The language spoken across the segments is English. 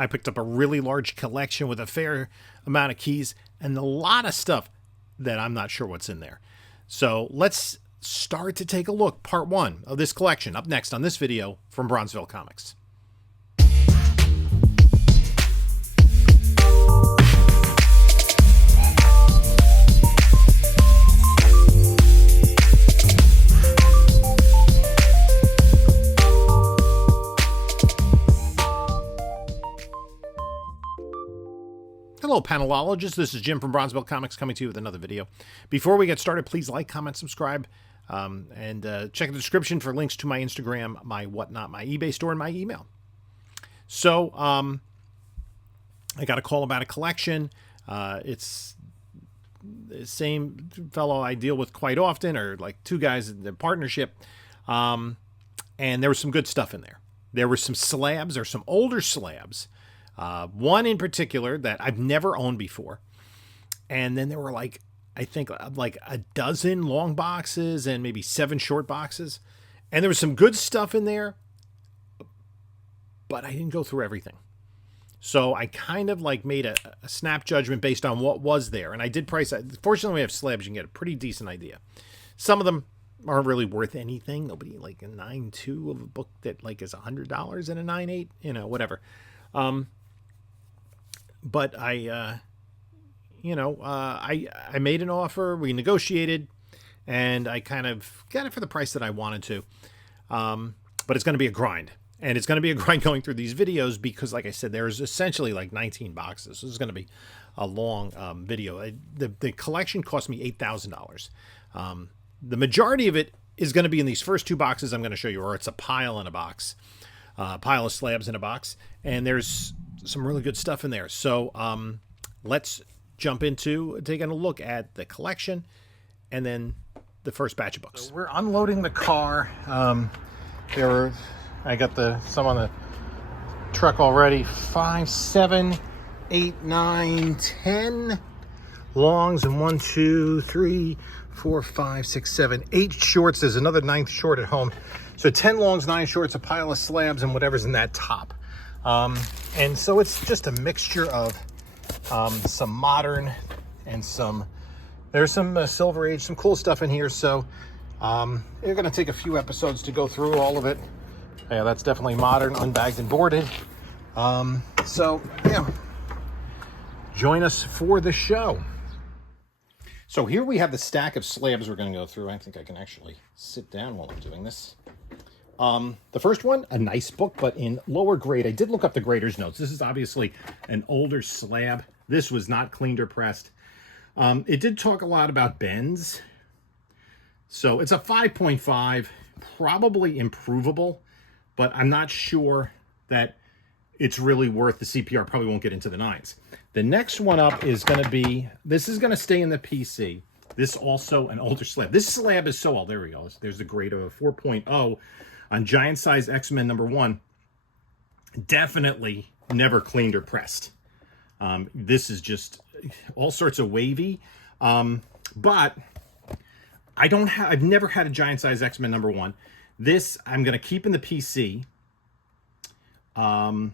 I picked up a really large collection with a fair amount of keys and a lot of stuff that I'm not sure what's in there. So let's start to take a look. Part 1 of this collection up next on this video from Bronzeville Comics. Hello, panelologists. This is Jim from Bronzeville Comics coming to you with another video. Before we get started, please like, comment, subscribe, and check the description for links to my Instagram, my whatnot, my eBay store, and my email. So, I got a call about a collection. It's the same fellow I deal with quite often, or like two guys in the partnership. And there was some good stuff in there. There were some slabs, or some older slabs. One in particular that I've never owned before. And then there were like, I think like a dozen long boxes and maybe 7 short boxes. And there was some good stuff in there, but I didn't go through everything. So I kind of like made a snap judgment based on what was there. And I did price it. Fortunately, we have slabs. You can get a pretty decent idea. Some of them aren't really worth anything. Nobody like a 9.2 of a book that like is $100 and a 9.8, you know, whatever. But I made an offer, we negotiated, and I kind of got it for the price that I wanted to. But it's going to be a grind. And it's going to be a grind going through these videos because, like I said, there's essentially like 19 boxes. So this is going to be a long video. The collection cost me $8,000. The majority of it is going to be in these first 2 boxes I'm going to show you, or it's a pile in a box. Pile of slabs in a box. And there's some really good stuff in there. So let's jump into taking a look at the collection and then the first batch of books. So we're unloading the car. I got some on the truck already. 5, 7, 8, 9, 10 longs, and 1, 2, 3, 4, 5, 6, 7, 8 shorts. There's another 9th short at home. So 10 longs, 9 shorts, a pile of slabs, and whatever's in that top. And so it's just a mixture of some modern and there's some Silver Age, some cool stuff in here. So you're going to take a few episodes to go through all of it. Yeah, that's definitely modern, unbagged and boarded. So yeah, join us for the show. So here we have the stack of slabs we're going to go through. I think I can actually sit down while I'm doing this. The first one, a nice book, but in lower grade. I did look up the grader's notes. This is obviously an older slab. This was not cleaned or pressed. It did talk a lot about bends. So it's a 5.5, probably improvable, but I'm not sure that it's really worth the CPR. Probably won't get into the 9s. The next one up is going to be, this is going to stay in the PC. This also an older slab. This slab is so old. There we go. There's the grade of a 4.0. On Giant Size X-Men #1, definitely never cleaned or pressed. This is just all sorts of wavy. But I've never had a Giant Size X-Men #1. This I'm going to keep in the PC. And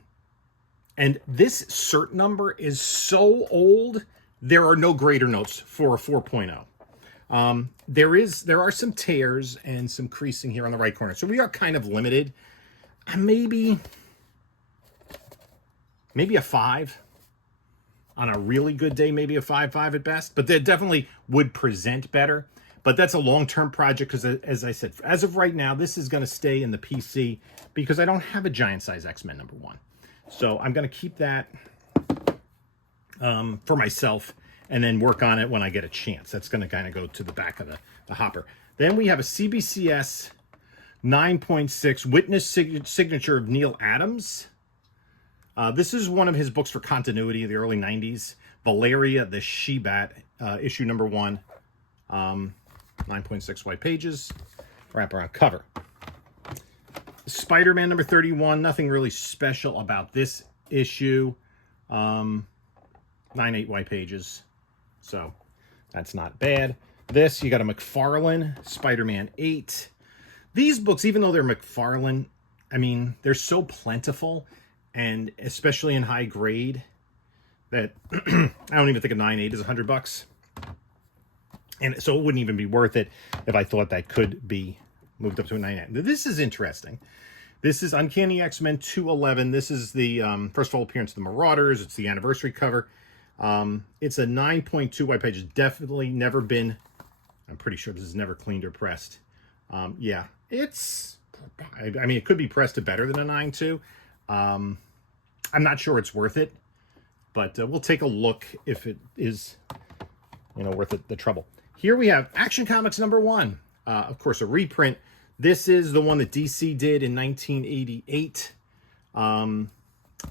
this cert number is so old, there are no grader notes for a 4.0. There are some tears and some creasing here on the right corner. So we are kind of limited. Maybe a 5 on a really good day, maybe a 5.5 at best, but that definitely would present better. But that's a long-term project because, as I said, as of right now, this is going to stay in the PC because I don't have a Giant Size X-Men #1. So I'm going to keep that for myself and then work on it when I get a chance. That's going to kind of go to the back of the hopper. Then we have a CBCS 9.6 Witness Signature of Neal Adams. This is one of his books for continuity of the early 90s. Valeria the She-Bat, issue #1. 9.6 white pages. Wraparound cover. Spider-Man #31. Nothing really special about this issue. 9.8 white pages. So that's not bad. This, you got a McFarlane, Spider-Man 8. These books, even though they're McFarlane, I mean, they're so plentiful. and especially in high grade, that I don't even think a 9.8 is $100. And so it wouldn't even be worth it if I thought that could be moved up to a 9.8. This is interesting. This is Uncanny X-Men 211. This is the first full appearance of the Marauders. It's the anniversary cover. It's a 9.2 white page. It's definitely never been, I'm pretty sure this is never cleaned or pressed. Yeah, it's, I mean, it could be pressed to better than a 9.2. I'm not sure it's worth it, but we'll take a look if it is, worth it, the trouble. Here we have Action Comics #1. Of course, a reprint. This is the one that DC did in 1988.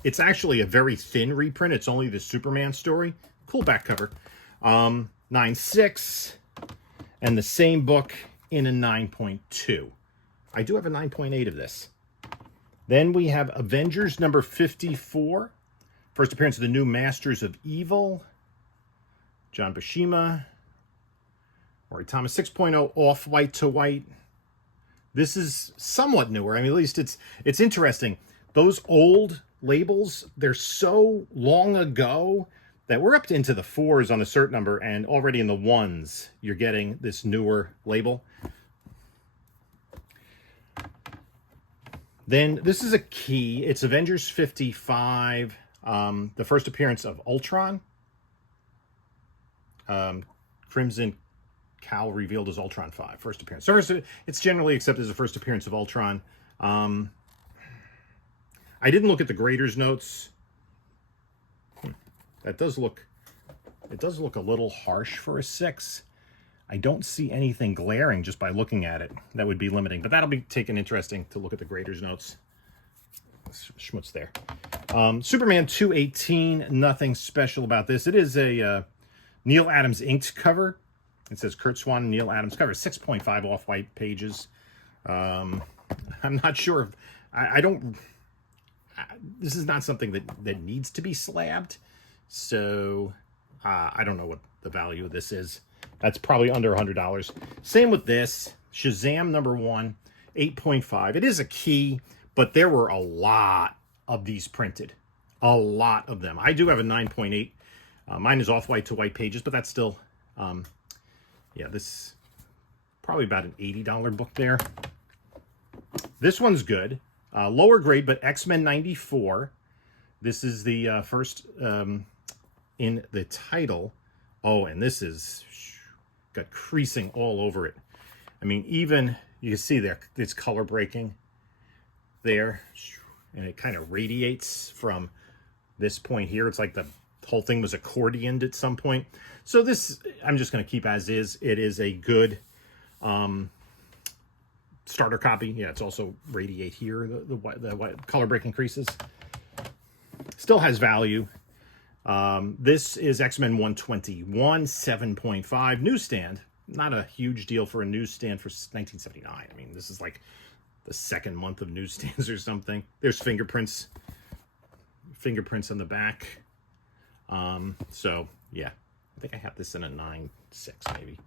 It's actually a very thin reprint. It's only the Superman story. Cool back cover. 9.6. And the same book in a 9.2. I do have a 9.8 of this. Then we have Avengers #54. First appearance of the new Masters of Evil. John Buscema. Rory Thomas 6.0 off white to white. This is somewhat newer. I mean, at least it's interesting. Those old labels, they're so long ago that we're up into the 4s on a certain number, and already in the 1s, you're getting this newer label. Then this is a key. It's Avengers 55, the first appearance of Ultron. Crimson Cal revealed as Ultron 5, first appearance. So it's generally accepted as the first appearance of Ultron. I didn't look at the grader's notes. It does look a little harsh for a 6. I don't see anything glaring just by looking at it that would be limiting, but that'll be taken interesting to look at the grader's notes. Schmutz there. Superman 218, nothing special about this. It is a Neil Adams inked cover. It says Kurt Swan and Neil Adams cover, 6.5 off-white pages. I'm not sure if, I don't, this is not something that needs to be slabbed. So I don't know what the value of this is. That's probably under $100. Same with this, Shazam #1, 8.5. It is a key, but there were a lot of these printed. A lot of them. I do have a 9.8. Mine is off-white to white pages, but that's still, yeah, this probably about an $80 book there. This one's good. Lower grade, but X-Men 94. This is the first in the title. Oh, and this is got creasing all over it. I mean, even you can see there, it's color breaking there, and it kind of radiates from this point here. It's like the whole thing was accordioned at some point. So this, I'm just going to keep as is. It is a good starter copy. Yeah, it's also radiate here, the white color breaking creases. Still has value. This is X-Men 121, 7.5. Newsstand. Not a huge deal for a newsstand for 1979. I mean, this is like the second month of newsstands or something. There's fingerprints on the back. So, yeah. I think I have this in a 9.6 maybe.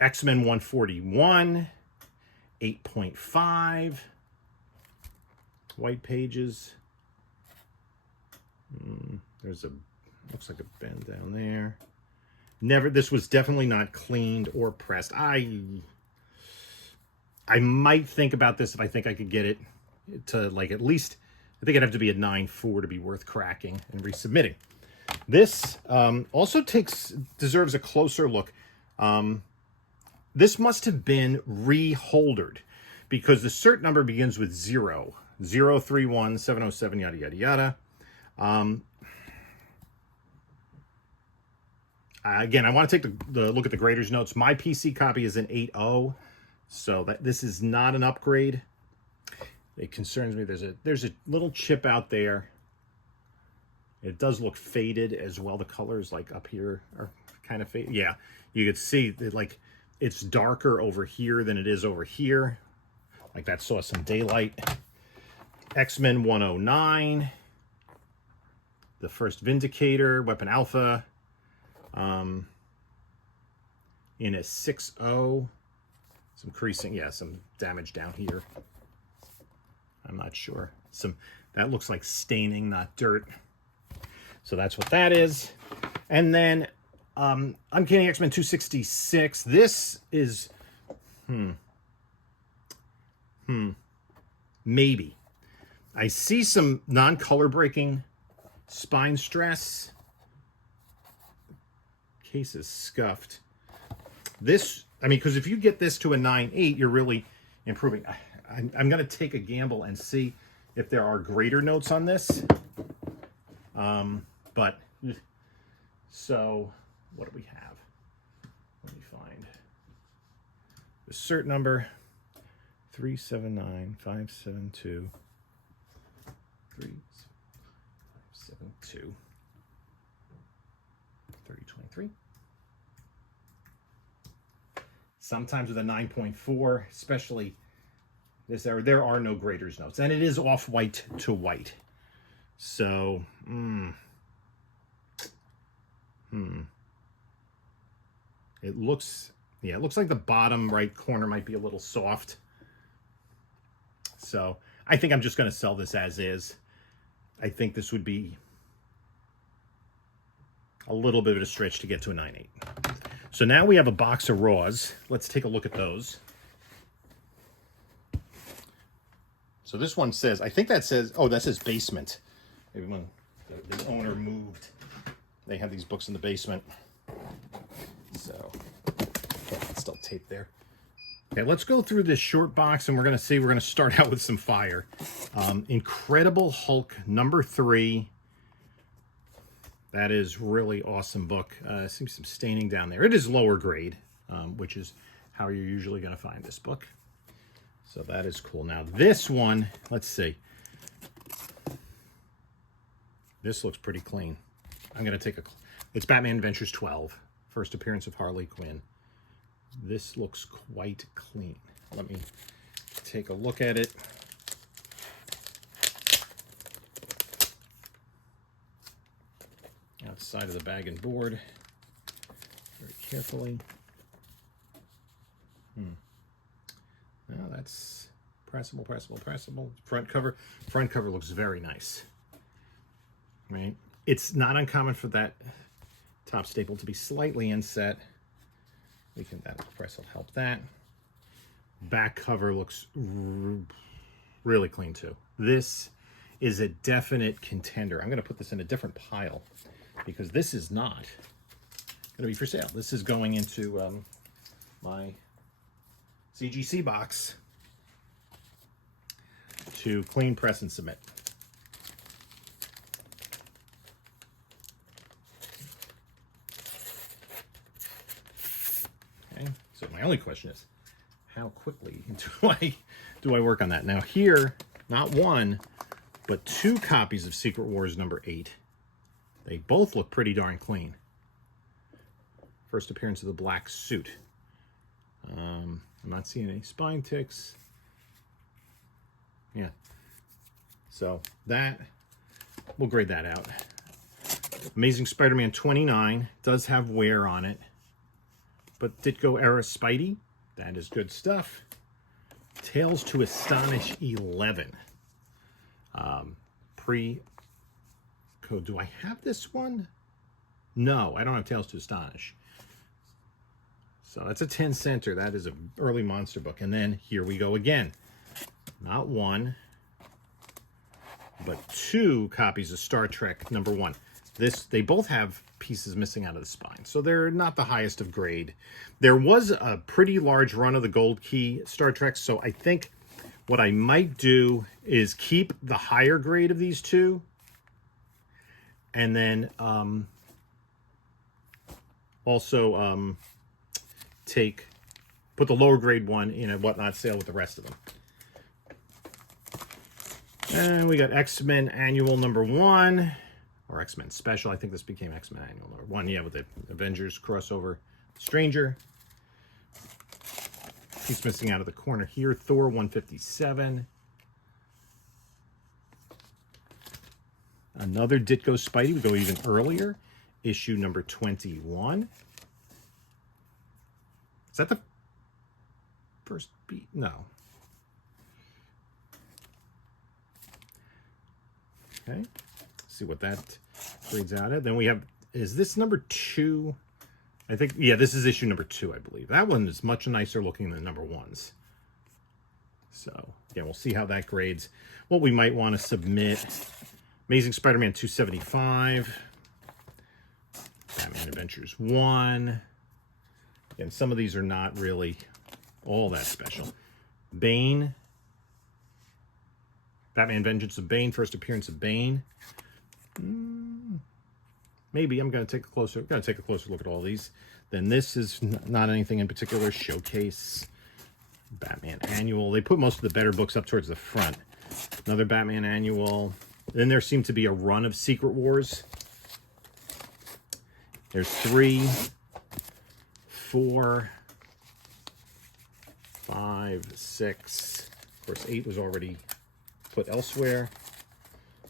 X-Men 141, 8.5. White pages. There's a, looks like a bend down there. This was definitely not cleaned or pressed. I might think about this if I think I could get it to, like, at least, I think it'd have to be a 9.4 to be worth cracking and resubmitting. This also deserves a closer look. This must have been reholdered because the cert number begins with 0. 031 707 yada yada yada. Again, I want to take the look at the grader's notes. My PC copy is an 8.0, so this is not an upgrade. It concerns me. There's a little chip out there. It does look faded as well. The colors like up here are kind of faded. Yeah, you could see that, like, it's darker over here than it is over here. Like that saw some daylight. X-Men 109. The first Vindicator, Weapon Alpha. In a 6.0. Some creasing, yeah, some damage down here. I'm not sure. that looks like staining, not dirt. So that's what that is. And then Uncanny X-Men 266. This is maybe. I see some non-color breaking spine stress. Case is scuffed. This, I mean, because if you get this to a 9.8, you're really improving. I'm going to take a gamble and see if there are greater notes on this. But, so, what do we have? Let me find the cert number, 379572. 3572. 3023. Sometimes with a 9.4, especially this era, there are no graders notes. And it is off-white to white. So, it looks, yeah, it looks like the bottom right corner might be a little soft. So, I think I'm just going to sell this as is. I think this would be a little bit of a stretch to get to a 9.8. So now we have a box of Raws. Let's take a look at those. So this one says, I think that says, oh, that says basement. Maybe when the owner moved, they have these books in the basement. So, yeah, it's still taped there. Okay, let's go through this short box, and we're going to start out with some fire. Incredible Hulk #3. That is really awesome book. Seems some staining down there. It is lower grade, which is how you're usually going to find this book. So that is cool. Now this one, let's see. This looks pretty clean. I'm going to take it's Batman Adventures 12. First appearance of Harley Quinn. This looks quite clean. Let me take a look at it. Outside of the bag and board, very carefully. Now that's pressable, pressable, pressable. Front cover looks very nice. Right? It's not uncommon for that top staple to be slightly inset. That press will help that. Back cover looks really clean too. This is a definite contender. I'm going to put this in a different pile because this is not going to be for sale. This is going into my CGC box to clean, press, and submit. Okay, so my only question is, how quickly do I work on that? Now here, not one, but 2 copies of Secret Wars #8. They both look pretty darn clean. First appearance of the black suit. I'm not seeing any spine ticks. Yeah. So that, we'll grade that out. Amazing Spider-Man 29 does have wear on it. But Ditko era Spidey, that is good stuff. Tales to Astonish 11. Pre-code. Do I have this one? No, I don't have Tales to Astonish. So that's a 10 center. That is an early monster book. And then here we go again. Not one, but 2 copies of Star Trek #1. They both have pieces missing out of the spine, so they're not the highest of grade. There was a pretty large run of the Gold Key Star Trek, so I think what I might do is keep the higher grade of these 2, and then also put the lower grade one in a whatnot sale with the rest of them. And we got X-Men Annual #1. Or X-Men Special. I think this became X-Men Annual #1. Yeah, with the Avengers crossover. Stranger. He's missing out of the corner here. Thor 157. Another Ditko Spidey. We go even earlier. Issue #21. Is that the first beat? No. Okay, see what that grades out at. Then we have, is this number 2? I think, yeah, this is issue number 2, I believe. That one is much nicer looking than number 1's. So, yeah, we'll see how that grades. What we might want to submit, Amazing Spider-Man 275, Batman Adventures 1. And some of these are not really all that special. Bane, Batman Vengeance of Bane, first appearance of Bane. Maybe I'm going to take a closer look at all these. Then this is not anything in particular. Showcase, Batman Annual. They put most of the better books up towards the front. Another Batman Annual. Then there seemed to be a run of Secret Wars. There's 3, 4, 5, 6. Of course, 8 was already put elsewhere.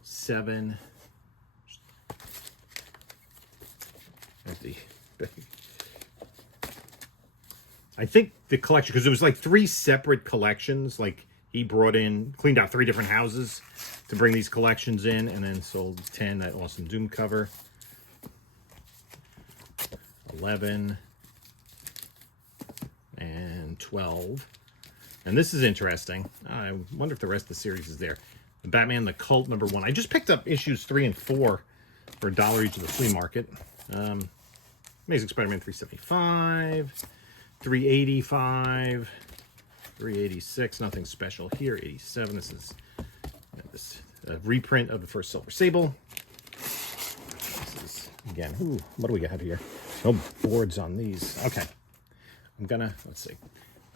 7. I think the collection, because it was like 3 separate collections, like he cleaned out 3 different houses to bring these collections in, and then sold 10, that awesome Doom cover. 11 and 12. And this is interesting. I wonder if the rest of the series is there. The Batman the Cult number 1. I just picked up issues 3 and 4 for $1 each at the flea market. Amazing Spider-Man 375, 385, 386. Nothing special here. 87. This is reprint of the first Silver Sable. This is, again, what do we have here? No boards on these. Okay. Let's see.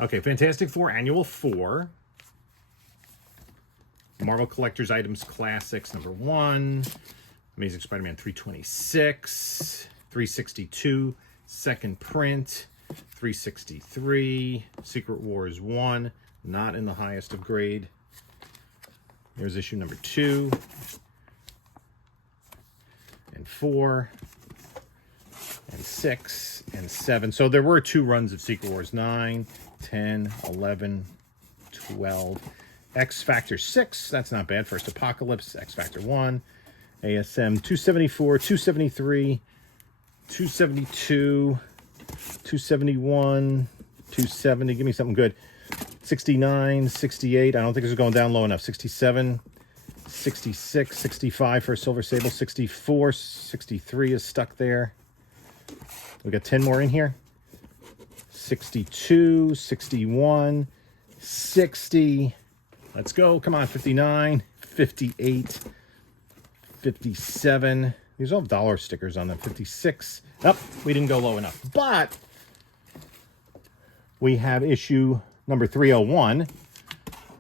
Okay, Fantastic Four Annual 4. Marvel Collector's Items Classics number 1. Amazing Spider-Man 326. 362. Second print. 363. Secret Wars 1. Not in the highest of grade. Here's issue number 2. And 4. And 6. And 7. So there were 2 runs of Secret Wars. 9, 10, 11, 12. X Factor 6. That's not bad. First Apocalypse. X Factor 1. ASM 274, 273, 272, 271, 270. Give me something good. 69, 68. I don't think this is going down low enough. 67, 66, 65 for a Silver Sable. 64, 63 is stuck there. We got 10 more in here. 62, 61, 60. Let's go. Come on. 59, 58. 57. These all have dollar stickers on them. 56. Nope, we didn't go low enough. But we have issue number 301.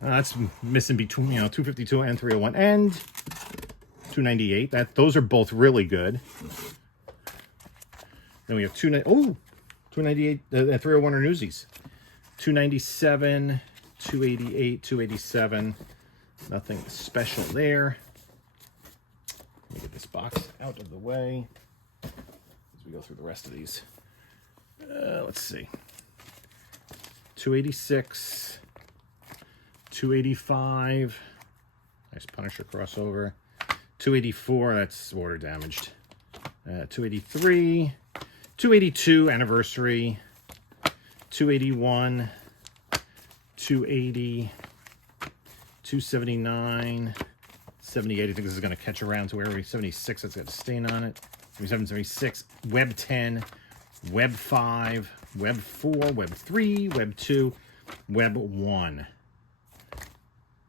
That's missing between 252 and 301 and 298. Those are both really good. Then we have 298 and 301 are Newsies. 297, 288, 287. Nothing special there. Let me get this box out of the way as we go through the rest of these. Let's see. 286, 285. Nice Punisher crossover. 284, that's water damaged. 283, 282 anniversary. 281, 280, 279. 78, I think this is going to catch around to where 76, that's got a stain on it. 77, 76, Web 10, Web 5, Web 4, Web 3, Web 2, Web 1.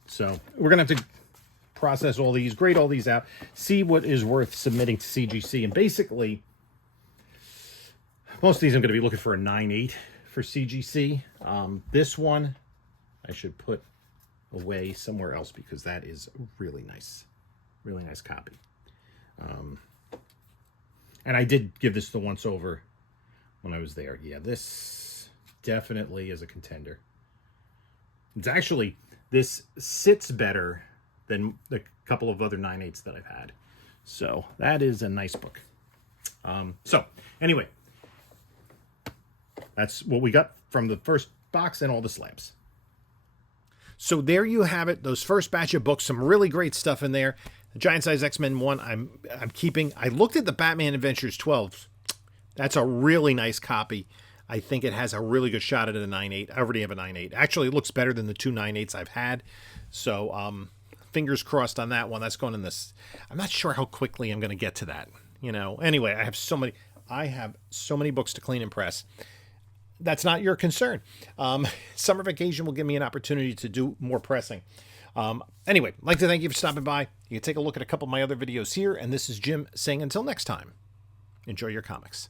So we're going to have to process all these, grade all these out, see what is worth submitting to CGC. And basically, most of these I'm going to be looking for a 9.8 for CGC. This one I should put away somewhere else because that is really nice copy. And I did give this the once over when I was there. Yeah, this definitely is a contender. It's actually, this sits better than the couple of other 9.8s that I've had. So that is a nice book. So anyway, that's what we got from the first box and all the slabs. So there you have it, those first batch of books, some really great stuff in there. The Giant Size X-Men one I'm keeping. I looked at the Batman Adventures 12. That's a really nice copy. I think it has a really good shot at a 9.8. I already have a 9.8. Actually, it looks better than the two 9.8s I've had. So, fingers crossed on that one. That's going in this. I'm not sure how quickly I'm going to get to that. Anyway, I have so many books to clean and press. That's not your concern. Summer vacation will give me an opportunity to do more pressing. Anyway, I'd like to thank you for stopping by. You can take a look at a couple of my other videos here. And this is Jim saying until next time, enjoy your comics.